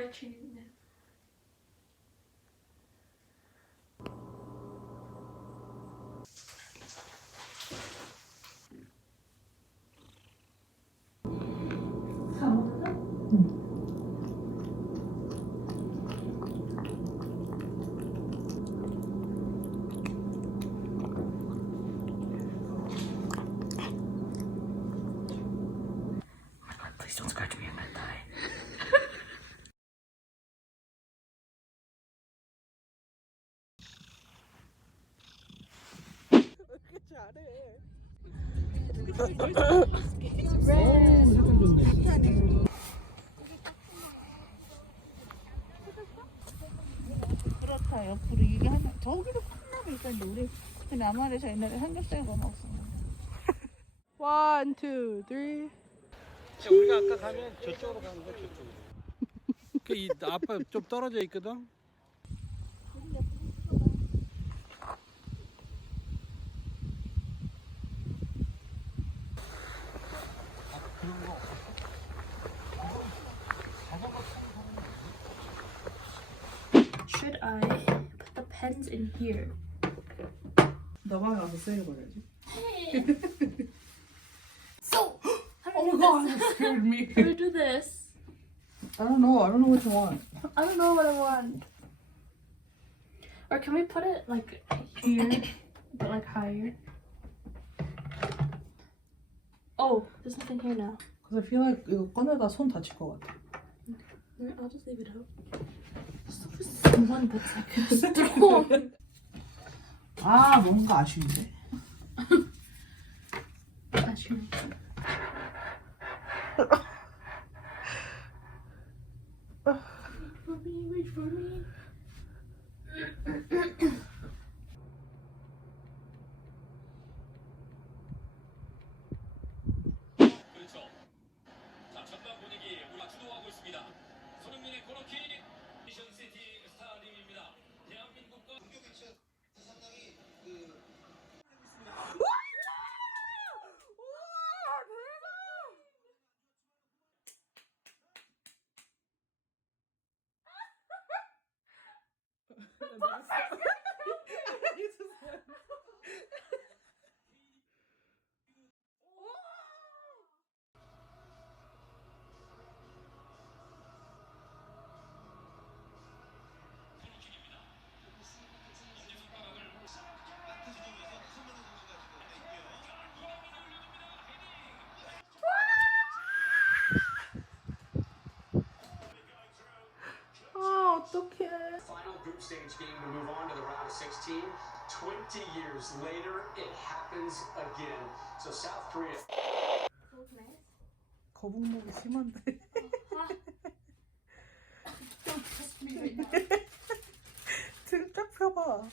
stretching now. Please don't scratch me on that thigh. 그렇다. 옆으로 이게 하나 저기도 콩나물 있었는데 우리 그 남한에서 옛날에 삼겹살 구워 먹었어. 1, 2, 3. 우리가 아까 가면 저쪽으로 가는 거야, 저쪽으로. 이 앞에 좀 떨어져 있거든. Should I put the pens in here? 너가 가서 세게 버려야지. So, Oh my god, that scared me. how do I do this? I don't know what you want. I don't know what I want. Or can we put it like here, but like higher? Oh, there's nothing here now. Because I feel like 이거 꺼내다 손 다칠 것 같아. I'll just leave it out. Someone that's like strong. 아, 뭔가 아쉬운데. Actually. Wait for me. 그렇죠. 자, 전반 분위기 우리가 주도하고 있습니다. 손흥민의 코너킥, 미션 시티 스타림입니다. 대한민국과 공격이 상당히 아, 어떡해. Final group stage game to move on to the round of 16. 20 years later, it happens again. So South Korea. 거북목이 심한데. Don't touch me right now. 등 딱 펴봐.